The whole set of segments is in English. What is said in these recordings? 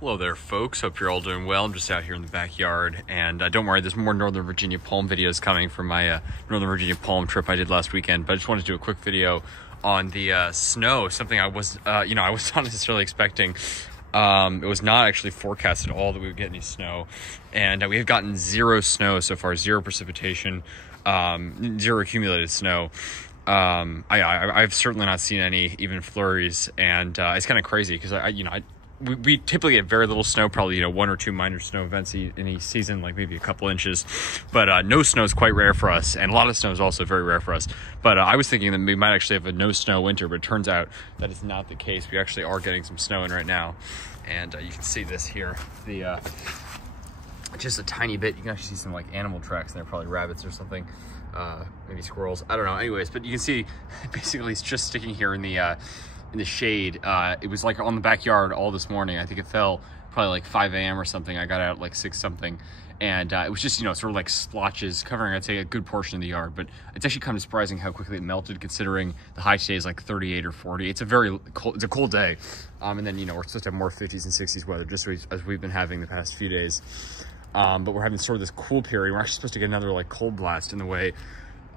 Hello there, folks. Hope you're all doing well. I'm just out here in the backyard, and don't worry, there's more Northern Virginia palm videos coming from my Northern Virginia palm trip I did last weekend. But I just wanted to do a quick video on the snow, something I was, I was not necessarily expecting. It was not actually forecast at all that we would get any snow, and we have gotten zero snow so far, zero precipitation, zero accumulated snow. I've certainly not seen any even flurries, and it's kind of crazy because we typically get very little snow, probably, 1 or 2 minor snow events in each season, like maybe a couple inches. But no snow is quite rare for us, and a lot of snow is also very rare for us. But I was thinking that we might actually have a no snow winter, but it turns out that is not the case. We actually are getting some snow in right now. And you can see this here, just a tiny bit. You can actually see some like animal tracks in there, probably rabbits or something, maybe squirrels, I don't know. Anyways, but you can see basically it's just sticking here in the shade. It was like on the backyard all this morning. I think it fell probably like 5 a.m. or something. I got out at like 6 something, and it was just, sort of like splotches covering, I'd say, a good portion of the yard. But it's actually kind of surprising how quickly it melted, considering the high today is like 38 or 40. It's a very cold, it's a cold day. And then, we're supposed to have more 50s and 60s weather, just as we've been having the past few days. But we're having sort of this cool period. We're actually supposed to get another like cold blast in the way.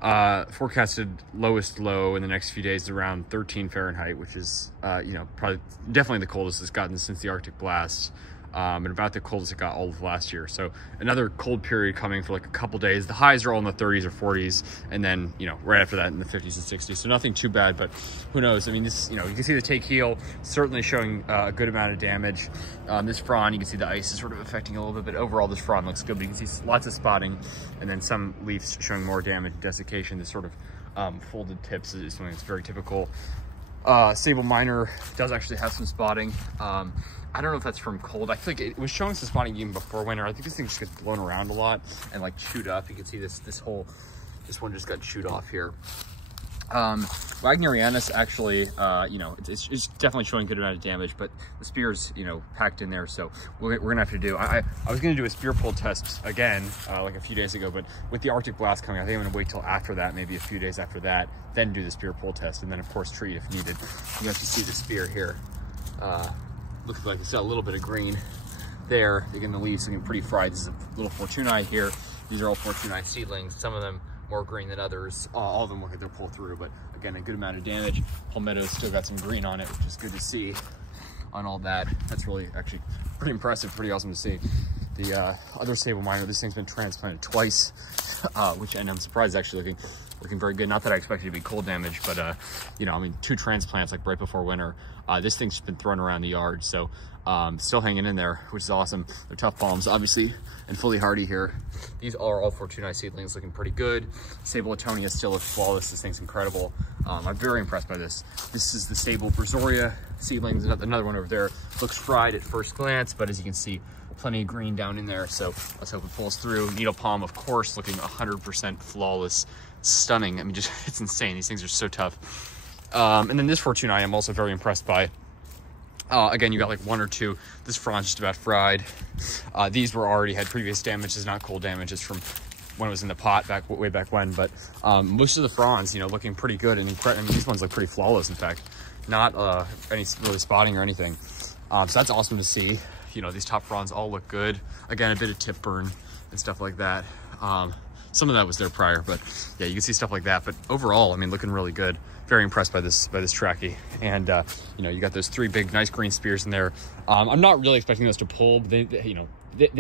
Forecasted lowest low in the next few days around 13 Fahrenheit, which is, probably definitely the coldest it's gotten since the Arctic blast, and about the coldest it got all of last year. So another cold period coming for like a couple days. The highs are all in the 30s or 40s, and then, right after that in the 50s and 60s. So nothing too bad, but who knows? I mean, this, you can see the take heel certainly showing a good amount of damage. This frond, you can see the ice is sort of affecting a little bit, but overall this frond looks good. But you can see lots of spotting, and then some leaves showing more damage, desiccation. This sort of folded tips is something that's very typical. Sable minor does actually have some spotting. I don't know if that's from cold. I feel like it was showing some spotting even before winter. I think this thing just gets blown around a lot and like chewed up. You can see this one just got chewed off here. Wagnerianus actually, it's definitely showing a good amount of damage, but the spear's, packed in there. So we're gonna have to do, I was gonna do a spear pull test again, like a few days ago, but with the Arctic blast coming, I think I'm gonna wait till after that, maybe a few days after that, then do the spear pull test, and then of course treat if needed. You have to see the spear here. Looks like it's got a little bit of green there. Again, the leaves looking pretty fried. This is a little Fortunae here. These are all Fortunae seedlings. Some of them more green than others. All of them look like they're pulled through, but again, a good amount of damage. Palmetto's still got some green on it, which is good to see on all that. That's really actually pretty impressive, pretty awesome to see. The other sable minor, this thing's been transplanted twice, and I'm surprised it's actually looking very good. Not that I expected it to be cold damage, but I mean, 2 transplants like right before winter. This thing's been thrown around the yard, so still hanging in there, which is awesome. They're tough palms, obviously, and fully hardy here. These are all Fortunae seedlings, looking pretty good. Sable Atonia still looks flawless. This thing's incredible. I'm very impressed by this. This is the Sable Brazoria seedlings. Another one over there. Looks fried at first glance, but as you can see, plenty of green down in there, so let's hope it pulls through. Needle palm, of course, looking 100% flawless. Stunning. I mean, just, it's insane. These things are so tough. And then this Fortunae I'm also very impressed by. Again, you got like 1 or 2. This frond's just about fried. These were already had previous damage. This is not cold damage. It's from when it was in the pot way back when. But most of the fronds, looking pretty good. And I mean, these ones look pretty flawless, in fact. Not any really spotting or anything. So that's awesome to see. These top fronds all look good. Again, a bit of tip burn and stuff like that. Some of that was there prior, but yeah, you can see stuff like that. But overall, I mean, looking really good. Very impressed by this trachea. And you got those 3 big, nice green spears in there. I'm not really expecting those to pull. They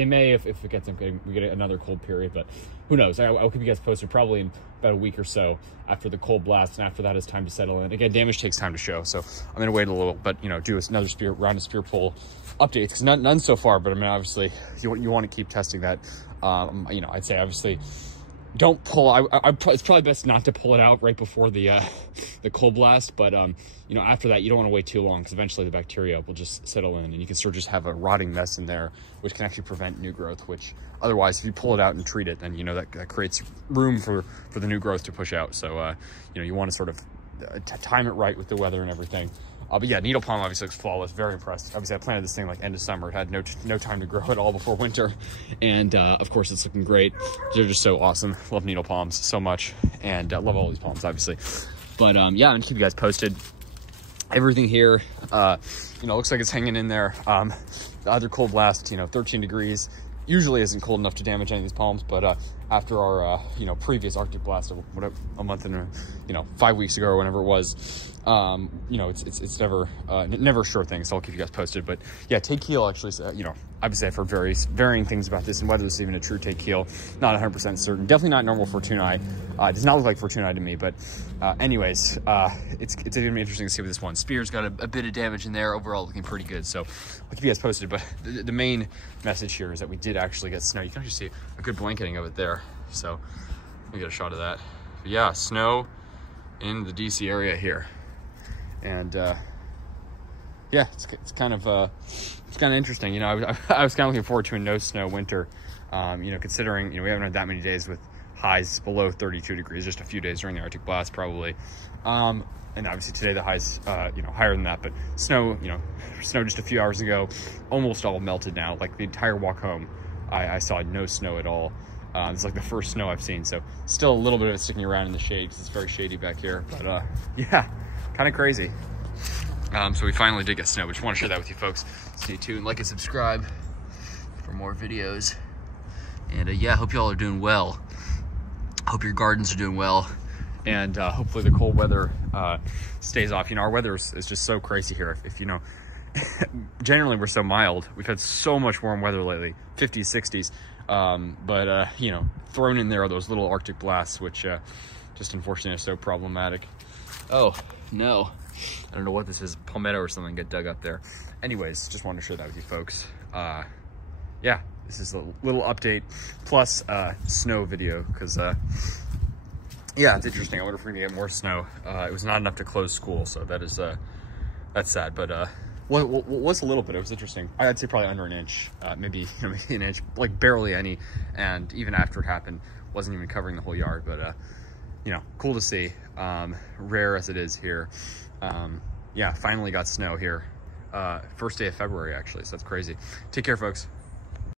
may if it gets we get another cold period, but who knows? I'll keep you guys posted probably in about a week or so after the cold blast, and after that it's time to settle in. Again, damage takes time to show, so I'm gonna wait a little, but do another round of spear pull updates, because none so far. But I mean, obviously you want to keep testing that. I'd say obviously don't pull. It's probably best not to pull it out right before the cold blast, but after that you don't want to wait too long, because eventually the bacteria will just settle in, and you can sort of just have a rotting mess in there, which can actually prevent new growth, which otherwise if you pull it out and treat it, then that creates room for the new growth to push out. So you want to sort of time it right with the weather and everything. But yeah, needle palm obviously looks flawless. Very impressed. Obviously, I planted this thing like end of summer. It had no time to grow at all before winter, and of course, it's looking great. They're just so awesome. Love needle palms so much, and love all these palms, obviously. But yeah, I'm gonna keep you guys posted. everything here, you know, looks like it's hanging in there. The other cold blast, you know, 13 degrees usually isn't cold enough to damage any of these palms, but after our you know, previous Arctic blast of a month and you know, 5 weeks ago or whenever it was, you know, it's never never a sure thing, so I'll keep you guys posted. But yeah, take heel actually, you know, obviously I've heard varying things about this and whether this is even a true take heel, not 100% certain. Definitely not normal Fortunae. It does not look like Fortunae to me, but anyways, it's gonna be interesting to see with this one. Spear's got a bit of damage in there, overall looking pretty good, so I'll keep you guys posted. But the main message here is that we did actually get snow. You can actually see a good blanketing of it there, so let me get a shot of that. But yeah, snow in the DC area here. And yeah, it's kind of interesting. You know, I was kind of looking forward to a no snow winter. You know, considering, you know, we haven't had that many days with highs below 32 degrees, just a few days during the Arctic blast probably. And obviously today the highs, you know, higher than that, but snow, you know, snow just a few hours ago, almost all melted now. Like the entire walk home, I saw no snow at all. It's like the first snow I've seen, so still a little bit of it sticking around in the shade because it's very shady back here. But yeah, kind of crazy. So we finally did get snow. We just want to share that with you folks. Stay tuned, like and subscribe for more videos. And yeah, hope y'all are doing well. Hope your gardens are doing well. And hopefully the cold weather stays off. You know, our weather is just so crazy here. If you know, generally we're so mild. We've had so much warm weather lately, 50s, 60s. But you know, thrown in there are those little Arctic blasts, which just unfortunately are so problematic. Oh no, I don't know what this is, palmetto or something get dug up there. Anyways, just wanted to share that with you folks. Yeah, this is a little update plus snow video, because yeah, it's interesting. I wonder if we're gonna get more snow. It was not enough to close school, so that is that's sad. But what's a little bit? It was interesting. I'd say probably under an inch, maybe, you know, maybe an inch, like barely any. And even after it happened, wasn't even covering the whole yard. But you know, cool to see. Rare as it is here. Yeah, finally got snow here. First day of February actually, so that's crazy. Take care, folks.